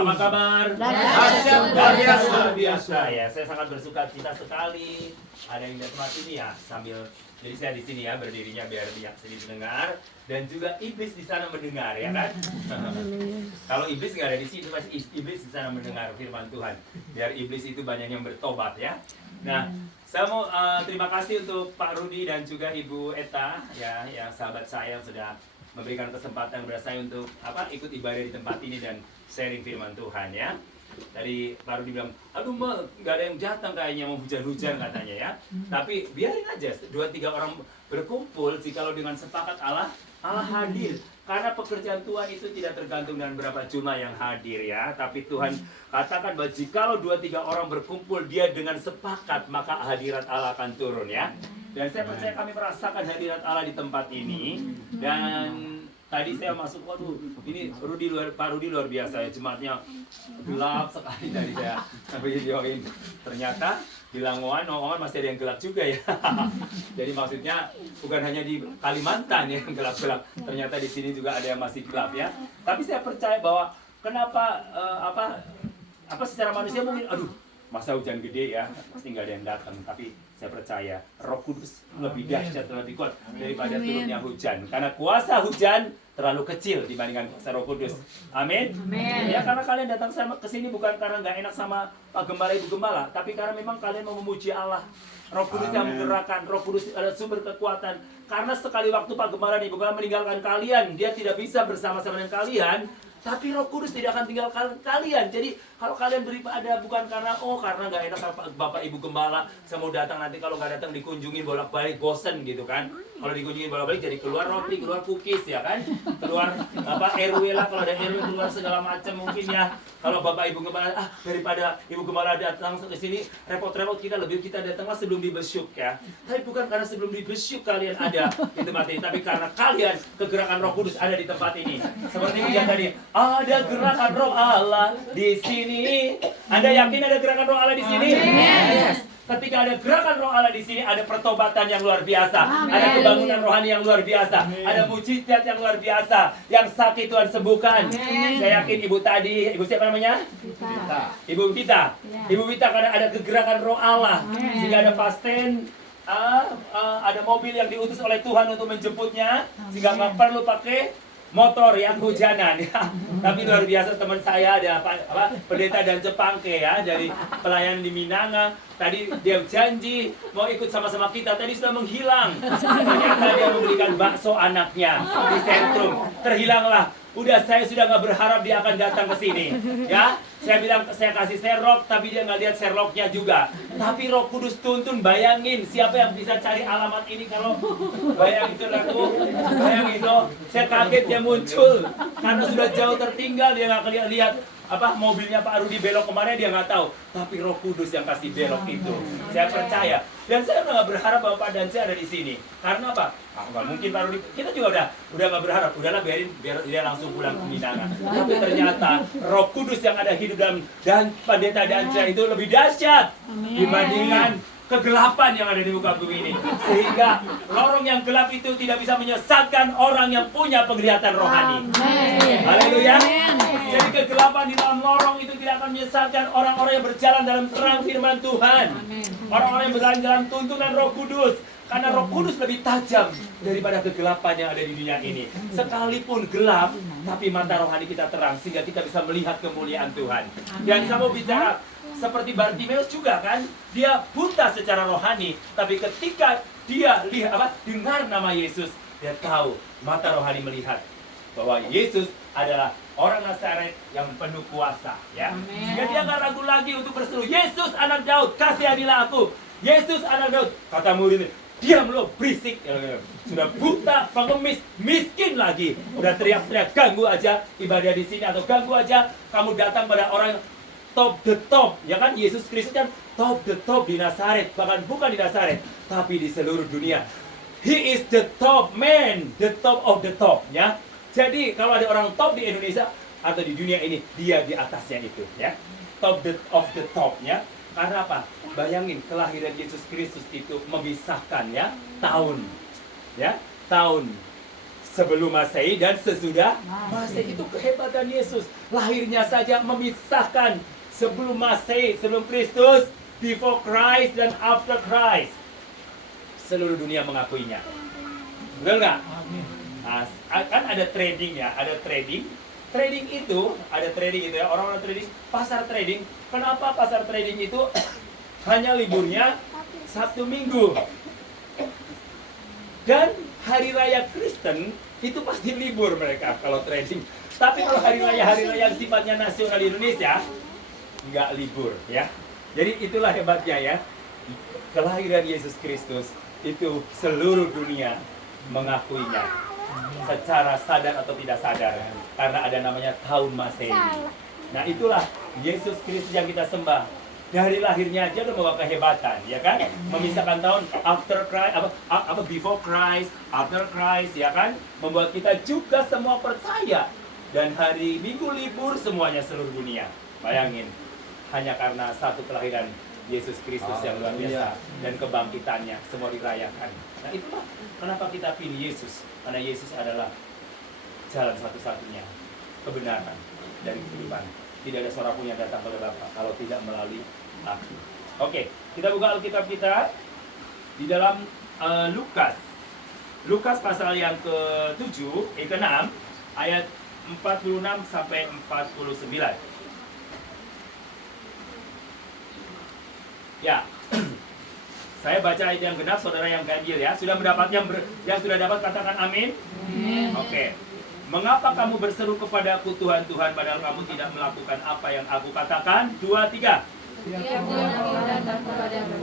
Apa kabar? Luar biasa ya. Saya sangat bersuka cita sekali. Ada yang lihat tempat ini ya sambil. Jadi saya di sini ya berdirinya biar yang sedih mendengar dan juga iblis di sana mendengar ya kan. Kalau iblis nggak ada di sini pasti iblis di sana mendengar firman Tuhan. Biar iblis itu banyak yang bertobat ya. Nah, saya mau terima kasih untuk Pak Rudi dan juga Ibu Eta ya, yang sahabat saya yang sudah memberikan kesempatan kepada saya untuk ikut ibadah di tempat ini dan sharing firman Tuhan ya. Dari Pak Rudi bilang, aduh mbak, nggak ada yang datang kayaknya mau hujan-hujan katanya ya. Tapi biarin aja, 2-3 orang berkumpul jikalau dengan sepakat Allah hadir. Karena pekerjaan Tuhan itu tidak tergantung dengan berapa jumlah yang hadir ya. Tapi Tuhan katakan bahwa jikalau 2-3 orang berkumpul dia dengan sepakat, maka hadirat Allah akan turun ya. Dan saya percaya kami merasakan hadirat Allah di tempat ini. Dan tadi saya masuk, waduh, ini Pak Rudi luar biasa ya, jemaatnya gelap sekali tadi saya videoin. Ternyata di Langoan masih ada yang gelap juga ya. Jadi maksudnya bukan hanya di Kalimantan ya yang gelap-gelap, ternyata di sini juga ada yang masih gelap ya. Tapi saya percaya bahwa kenapa secara manusia mungkin, aduh, masa hujan gede ya, pasti nggak ada yang datang. Tapi saya percaya Roh Kudus lebih dahsyat, lebih kuat daripada turunnya hujan. Karena kuasa hujan terlalu kecil dibandingkan kuasa Roh Kudus. Amin. Ya, karena kalian datang ke sini bukan karena nggak enak sama Pak Gembala, Ibu Gembala, tapi karena memang kalian mau memuji Allah. Roh Kudus yang menggerakkan, Roh Kudus adalah sumber kekuatan. Karena sekali waktu Pak Gembala dan Ibu Gembala meninggalkan kalian, dia tidak bisa bersama-sama dengan kalian. Tapi Roh Kudus tidak akan tinggalkan kalian. Jadi kalau kalian beribadah bukan karena nggak enak sama Bapak Ibu Gembala, saya mau datang, nanti kalau nggak datang dikunjungin bolak-balik bosen gitu kan. Kalau dikunjungin bolak-balik jadi keluar roti, keluar cookies ya kan. Keluar RW lah, kalau ada RW keluar segala macam mungkin ya. Kalau Bapak Ibu Gembala daripada Ibu Gembala datang ke sini repot-repot, kita datanglah sebelum dibesyuk ya. Tapi bukan karena sebelum dibesyuk kalian ada di tempat ini, tapi karena kalian kegerakan Roh Kudus ada di tempat ini. Seperti yang tadi, ada gerakan Roh Allah di sini. Anda yakin ada gerakan Roh Allah di sini? Yes. Ketika ada gerakan Roh Allah di sini, ada pertobatan yang luar biasa, ada kebangunan rohani yang luar biasa, ada mujizat yang luar biasa, yang sakit Tuhan sembuhkan. Saya yakin ibu tadi, ibu siapa namanya? Ibu Vita. Ibu Vita karena ada kegerakan Roh Allah, sehingga ada pasien, ada mobil yang diutus oleh Tuhan untuk menjemputnya, sehingga nggak perlu pakai motor yang hujanan ya. Tapi luar biasa teman saya ada pendeta dan Jepangke ya, dari pelayanan di Minanga. Tadi dia janji mau ikut sama-sama kita, tadi sudah menghilang. Ternyata dia membelikan bakso anaknya di sentrum. Terhilanglah. Saya sudah nggak berharap dia akan datang ke sini ya. Saya bilang saya kasih Sherlock, tapi dia nggak lihat Sherlocknya juga. Tapi Roh Kudus tuntun, bayangin siapa yang bisa cari alamat ini kalau bayangin itu aku, bayangin itu. Saya kaget dia muncul karena sudah jauh tertinggal, dia nggak lihat mobilnya Pak Rudi belok kemana dia nggak tahu. Tapi Roh Kudus yang kasih belok itu. Saya percaya. Dan saya udah nggak berharap bahwa Pak Dance ada di sini. Karena apa? Nggak mungkin Pak Rudi. Kita juga udah nggak berharap. Udahlah biar dia langsung pulang ke Minanga. Tapi ternyata Roh Kudus yang ada hidup dalam dan Pendeta Dance itu lebih dahsyat dibandingkan kegelapan yang ada di muka bumi ini. Sehingga lorong yang gelap itu tidak bisa menyesatkan orang yang punya penglihatan rohani. Haleluya. Jadi kegelapan di dalam lorong itu tidak akan menyesatkan orang-orang yang berjalan dalam terang firman Tuhan. Orang-orang yang berjalan dalam tuntunan Roh Kudus. Karena Roh Kudus lebih tajam daripada kegelapan yang ada di dunia ini. Sekalipun gelap, tapi mata rohani kita terang, sehingga kita bisa melihat kemuliaan Tuhan. Dan saya mau bicara seperti Bartimeus juga kan, dia buta secara rohani, tapi ketika dia dengar nama Yesus, dia tahu, mata rohani melihat bahwa Yesus adalah orang Nazaret yang penuh kuasa ya. Sehingga dia nggak ragu lagi untuk berseru, Yesus anak Daud, kasihanilah aku. Yesus anak Daud. Kata murid, diam lo, berisik. Sudah buta, pengemis, miskin lagi. Udah teriak-teriak, ganggu aja ibadah di sini, atau ganggu aja kamu datang pada orang top the top, ya kan? Yesus Kristus kan top the top di Nazaret, bahkan bukan di Nazaret, tapi di seluruh dunia. He is the top man, the top of the top, ya. Jadi kalau ada orang top di Indonesia atau di dunia ini, dia di atasnya itu, ya. Top of the top, ya. Karena apa? Bayangin kelahiran Yesus Kristus itu memisahkan ya tahun, ya tahun sebelum Masehi dan sesudah Masehi. Itu kehebatan Yesus. Lahirnya saja memisahkan sebelum Masehi, sebelum Kristus, before Christ dan after Christ. Seluruh dunia mengakuinya. Betul nggak? Kan ada trading ya, ada trading. Trading itu, ada trading itu ya, orang-orang trading, pasar trading. Kenapa pasar trading itu hanya liburnya Sabtu Minggu? Dan hari raya Kristen itu pasti libur mereka kalau trading. Tapi kalau hari raya yang sifatnya nasional di Indonesia nggak libur ya. Jadi itulah hebatnya ya. Kelahiran Yesus Kristus itu seluruh dunia mengakuinya secara sadar atau tidak sadar, karena ada namanya tahun Masehi. Nah itulah Yesus Kristus yang kita sembah. Dari lahirnya aja udah membawa kehebatan, ya kan? Memisahkan tahun after Christ, before Christ, after Christ, ya kan? Membuat kita juga semua percaya. Dan hari Minggu libur semuanya seluruh dunia. Bayangin, hanya karena satu kelahiran Yesus Kristus yang luar biasa dan kebangkitannya semua dirayakan. Nah itulah kenapa kita pilih Yesus, karena Yesus adalah jalan satu-satunya kebenaran dari kehidupan. Tidak ada seorang pun yang datang kepada Bapa kalau tidak melalui Aku. Oke, kita buka Alkitab kita di dalam Lukas pasal yang ke-7, ke-6 ayat 46 sampai 49. Ya. Saya baca ayat yang genap, saudara yang ganjil ya. Sudah mendapat yang sudah dapat katakan amin. Amin. Oke. Mengapa kamu berseru kepadaku Tuhan, Tuhan, padahal kamu tidak melakukan apa yang aku katakan? 2, 3. Tiap aku datang kepadamu,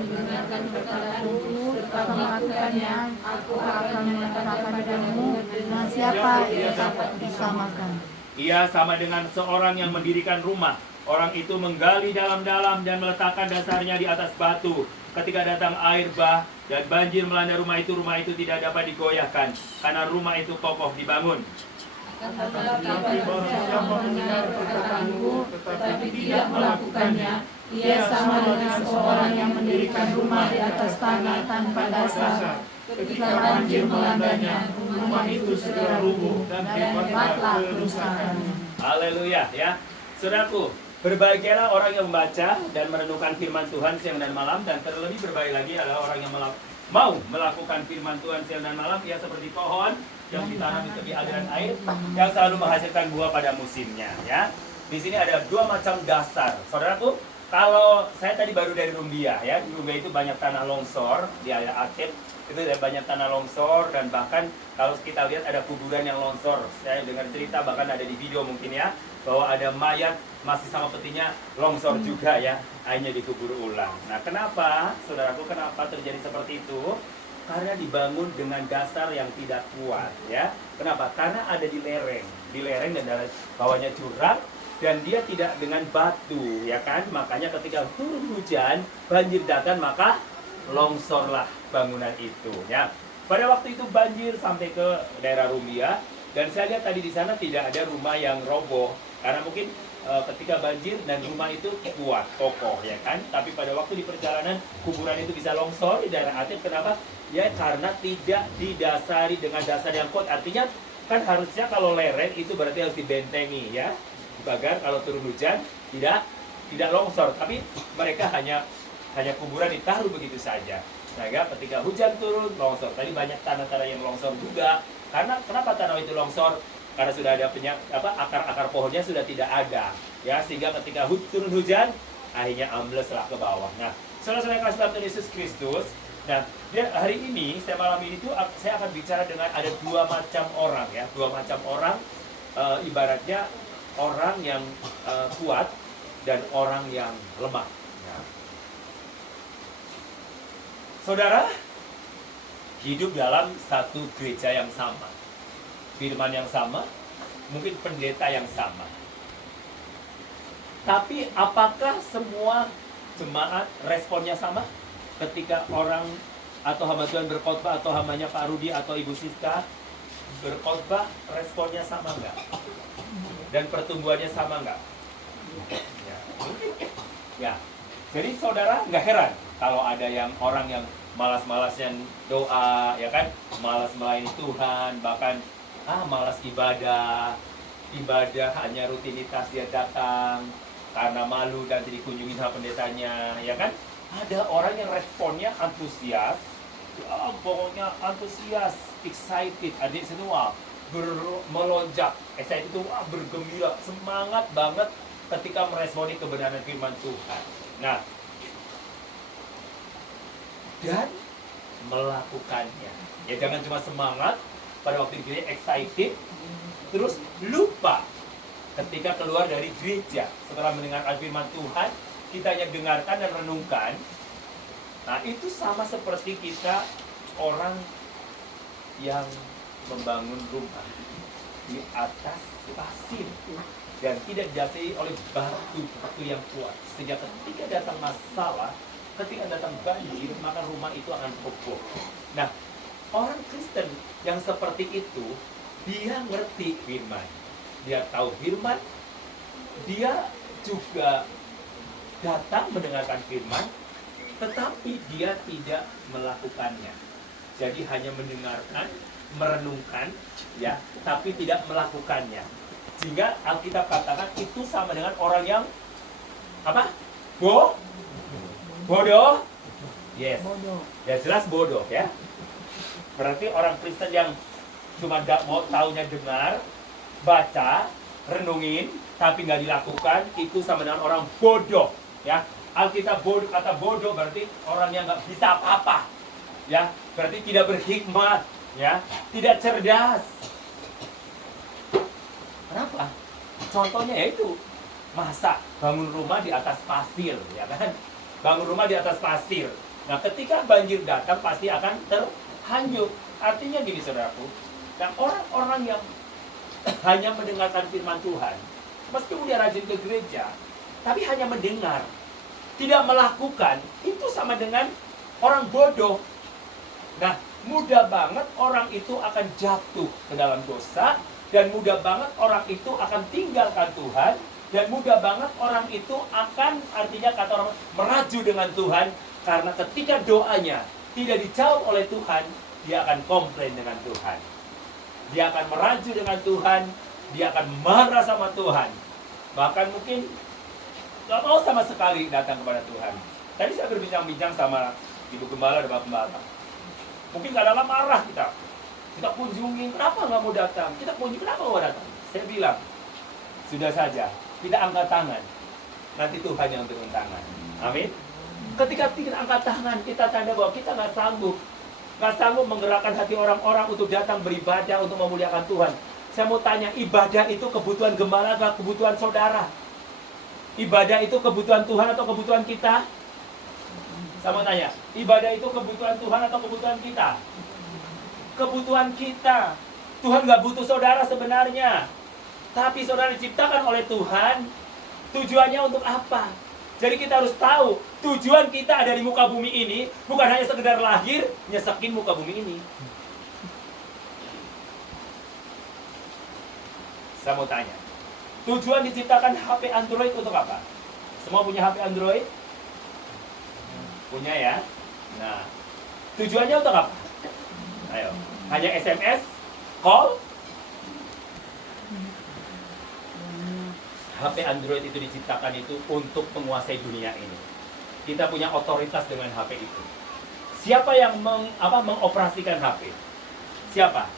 mendengarkan perkataanku, serta melakukannya, aku akan mengatakan padamu, dengan siapa ia dapat disamakan. Ia sama dengan seorang yang mendirikan rumah. Orang itu menggali dalam-dalam dan meletakkan dasarnya di atas batu. Ketika datang air bah dan banjir melanda rumah itu tidak dapat digoyahkan, karena rumah itu kokoh dibangun. Tetapi barang siapa mendengar perkataanku, tetapi tidak melakukannya, ia sama dengan seorang yang mendirikan rumah di atas tanah tanpa dasar. Ketika banjir melandanya, rumah itu segera rubuh dan hebatlah kerusakannya. Haleluya ya, saudaraku. Berbahagialah orang yang membaca dan merenungkan firman Tuhan siang dan malam, dan terlebih berbahagia lagi adalah orang yang mau melakukan firman Tuhan siang dan malam. Ia seperti pohon yang ditanam di tepi aliran air yang selalu menghasilkan buah pada musimnya ya. Di sini ada dua macam dasar. Saudaraku, kalau saya tadi baru dari Rumbia ya, di Rumbia itu banyak tanah longsor, di area Atep itu ada banyak tanah longsor, dan bahkan kalau kita lihat ada kuburan yang longsor. Saya dengar cerita, bahkan ada di video mungkin ya, bahwa ada mayat masih sama petinya longsor juga ya, akhirnya dikubur ulang. Nah kenapa, saudaraku, kenapa terjadi seperti itu? Karena dibangun dengan dasar yang tidak kuat ya. Kenapa? Karena ada di lereng dan dari bawahnya jurang, dan dia tidak dengan batu ya kan. Makanya ketika turun hujan, banjir datang, maka longsorlah bangunan itu ya. Pada waktu itu banjir sampai ke daerah Rumbia, dan saya lihat tadi di sana tidak ada rumah yang roboh, karena mungkin ketika banjir dan rumah itu kuat, kokoh ya kan. Tapi pada waktu di perjalanan kuburan itu bisa longsor di daerah Atep. Kenapa? Ya karena tidak didasari dengan dasar yang kuat. Artinya kan harusnya kalau lereng itu berarti harus dibentengi ya, agar kalau turun hujan tidak longsor. Tapi mereka hanya kuburan ditaruh begitu saja. Sehingga ketika hujan turun longsor. Tadi banyak tanah-tanah yang longsor juga. Karena kenapa tanah itu longsor? Karena sudah ada akar-akar pohonnya sudah tidak ada ya, sehingga ketika turun hujan akhirnya ambleslah ke bawah. Nah, saudara-saudara yang kasih dalam Yesus Kristus, nah hari ini malam ini tuh saya akan bicara dengan ada dua macam orang ya, ibaratnya orang yang kuat dan orang yang lemah. Nah, saudara hidup dalam satu gereja yang sama, firman yang sama, mungkin pendeta yang sama. Tapi apakah semua jemaat responnya sama? Ketika orang atau hamba Tuhan berkhotbah, atau hambanya Pak Rudi atau Ibu Siska berkhotbah, responnya sama nggak? Dan pertumbuhannya sama nggak? Ya. Jadi saudara nggak heran kalau ada orang yang malas-malasnya doa, ya kan? Malas melayani Tuhan, bahkan malas ibadah. Ibadah hanya rutinitas dia datang karena malu dan tidak dikunjungi sama pendetanya, ya kan? Ada orang yang responnya antusias, pokoknya antusias, excited, adik semua melonjak, excited itu bergembira, semangat banget ketika meresponi kebenaran firman Tuhan. Nah, dan melakukannya. Ya jangan cuma semangat pada waktu itu excited, terus lupa ketika keluar dari gereja setelah mendengarkan firman Tuhan, kita yang dengarkan dan renungkan. Nah, itu sama seperti kita orang yang membangun rumah di atas pasir dan tidak didasari oleh batu yang kuat. Sehingga ketika datang masalah, ketika datang banjir, maka rumah itu akan roboh. Nah, orang Kristen yang seperti itu, dia ngerti firman, dia tahu firman, dia juga datang mendengarkan firman, tetapi dia tidak melakukannya. Jadi hanya mendengarkan, merenungkan, ya, tapi tidak melakukannya. Sehingga Alkitab katakan itu sama dengan orang yang apa? Bodoh? Yes. Ya jelas bodoh, ya. Berarti orang Kristen yang cuma mau taunya dengar, baca, renungin, tapi nggak dilakukan, itu sama dengan orang bodoh, ya. Alkitab bodoh, kata bodoh berarti orang yang nggak bisa apa-apa, ya. Berarti tidak berhikmat, ya, tidak cerdas. Kenapa? Contohnya yaitu masa bangun rumah di atas pasir, ya kan? Bangun rumah di atas pasir. Nah, ketika banjir datang pasti akan terhanyut. Artinya gini, saudaraku. Nah, orang-orang yang hanya mendengarkan firman Tuhan, meskipun dia rajin ke gereja, tapi hanya mendengar, tidak melakukan, itu sama dengan orang bodoh. Nah, mudah banget orang itu akan jatuh ke dalam dosa, dan mudah banget orang itu akan tinggalkan Tuhan, dan mudah banget orang itu akan, artinya kata orang, meraju dengan Tuhan, karena ketika doanya tidak dijawab oleh Tuhan, dia akan komplain dengan Tuhan. Dia akan meraju dengan Tuhan, dia akan marah sama Tuhan. Bahkan mungkin gak mau sama sekali datang kepada Tuhan. Tadi saya berbincang-bincang sama Ibu Gembala dan Bapak Gembala. Mungkin kadang-kadang marah kita. Kita kunjungin, kenapa nggak mau datang? Kita kunjungi, kenapa nggak mau datang? Saya bilang, sudah saja, kita angkat tangan. Nanti Tuhan yang turun tangan. Amin. Ketika kita angkat tangan, kita tanda bahwa kita nggak sanggup. Nggak sanggup menggerakkan hati orang-orang untuk datang beribadah, untuk memuliakan Tuhan. Saya mau tanya, ibadah itu kebutuhan gembala atau kebutuhan saudara? Ibadah itu kebutuhan Tuhan atau kebutuhan kita? Saya mau tanya, ibadah itu kebutuhan Tuhan atau kebutuhan kita? Kebutuhan kita. Tuhan nggak butuh saudara sebenarnya. Tapi saudara diciptakan oleh Tuhan. Tujuannya untuk apa? Jadi kita harus tahu, tujuan kita ada di muka bumi ini bukan hanya sekedar lahir, nyesekin muka bumi ini. Saya mau tanya, tujuan diciptakan HP Android untuk apa? Semua punya HP Android? Punya, ya? Nah, tujuannya untuk apa? Ayo, hanya SMS, call. HP Android itu diciptakan itu untuk menguasai dunia ini. Kita punya otoritas dengan HP itu. Siapa yang mengoperasikan HP? Siapa?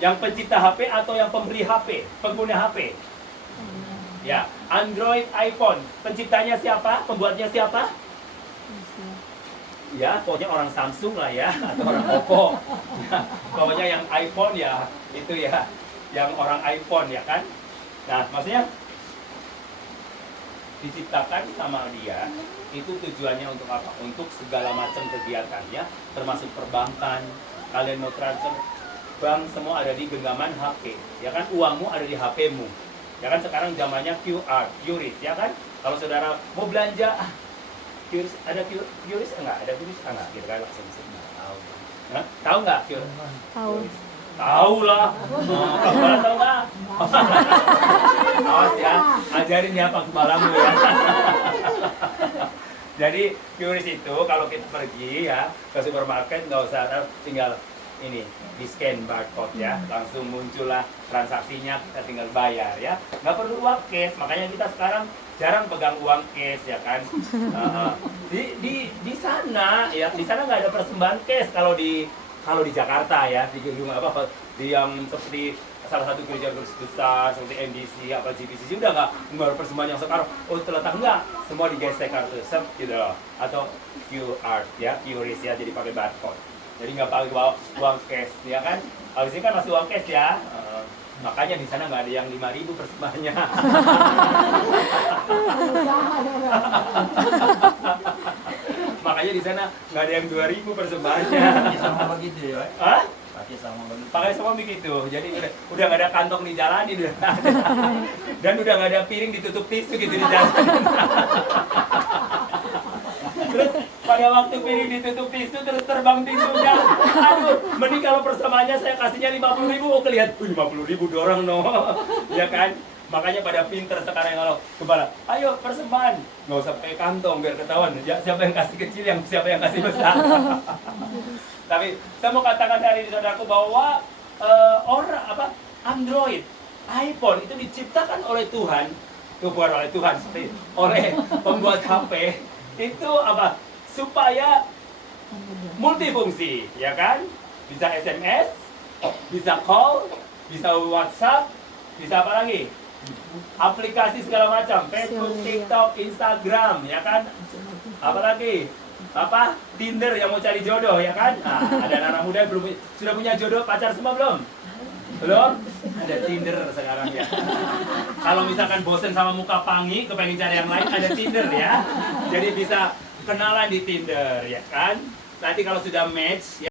Yang pencipta HP atau yang pemberi HP? Pengguna HP? Ya, Android, iPhone. Penciptanya siapa? Pembuatnya siapa? Ya, pokoknya orang Samsung lah ya, atau orang Oppo. Nah, pokoknya yang iPhone ya, itu ya, yang orang iPhone ya kan. Nah, maksudnya diciptakan sama dia, itu tujuannya untuk apa? Untuk segala macam kegiatannya, termasuk perbankan. Kalian mau transfer, bank semua ada di genggaman HP. Ya kan, uangmu ada di HP-mu. Ya kan, sekarang zamannya QR, QRIS, ya kan? Kalau saudara mau belanja, QRIS, ada QRIS enggak? Ada QRIS enggak? Gitu kan, langsung tahu. Nah, tahu enggak QRIS? Tahu. Tahu lah. Tahu enggak? Awas ya, ajarin ya Pak Kepalamu ya. Jadi QRIS itu kalau kita pergi ya ke supermarket nggak usah tinggal ini di scan barcode ya, langsung muncullah transaksinya, kita tinggal bayar ya, nggak perlu uang cash. Makanya kita sekarang jarang pegang uang cash ya kan. Di sana ya, di sana nggak ada persembahan cash kalau di Jakarta ya, di gedung apa di yang seperti salah satu gereja besar seperti MDC apa GPC udah nggak persembahan yang sekarang terletak, enggak, semua digesek kartu sep gitu loh, atau QR ya, QRIS ya, jadi pakai barcode, jadi nggak pakai bawa uang cash ya kan. Kalau di sini kan masih uang cash ya, makanya di sana nggak ada yang 5.000 persembahannya. Makanya di sana nggak ada yang 2.000 persembahannya. Sama begitu ya. Hah? Pakai sama begitu. Pakai semua begitu. Jadi udah nggak ada kantong di jalan, udah nggak ada. Dan udah nggak ada piring ditutup tisu gitu di jalan. Terus pada waktu piring ditutup tisu terus terbang tisunya. Aduh, mending kalau persamaannya saya kasihnya 50.000, oh kelihatan 50.000 dorong no. Ya kan? Makanya pada pinter sekarang kalau kepala, ayo persembahan, nggak usah pakai kantong biar ketahuan ya, siapa yang kasih kecil, siapa yang kasih besar. Tapi saya mau katakan hari ini saudaraku bahwa Android, iPhone itu diciptakan oleh Tuhan, bukan oleh Tuhan, oleh pembuat HP itu supaya multifungsi, ya kan? Bisa SMS, bisa call, bisa WhatsApp, bisa apa lagi? Aplikasi segala macam, Facebook, TikTok, Instagram, ya kan? Apalagi Tinder yang mau cari jodoh, ya kan? Nah, ada anak muda yang sudah punya jodoh, pacar semua belum? Belum? Ada Tinder sekarang ya. Kalau misalkan bosen sama muka Pangi, kepengen cari yang lain, ada Tinder ya. Jadi bisa kenalan di Tinder, ya kan? Nanti kalau sudah match, ya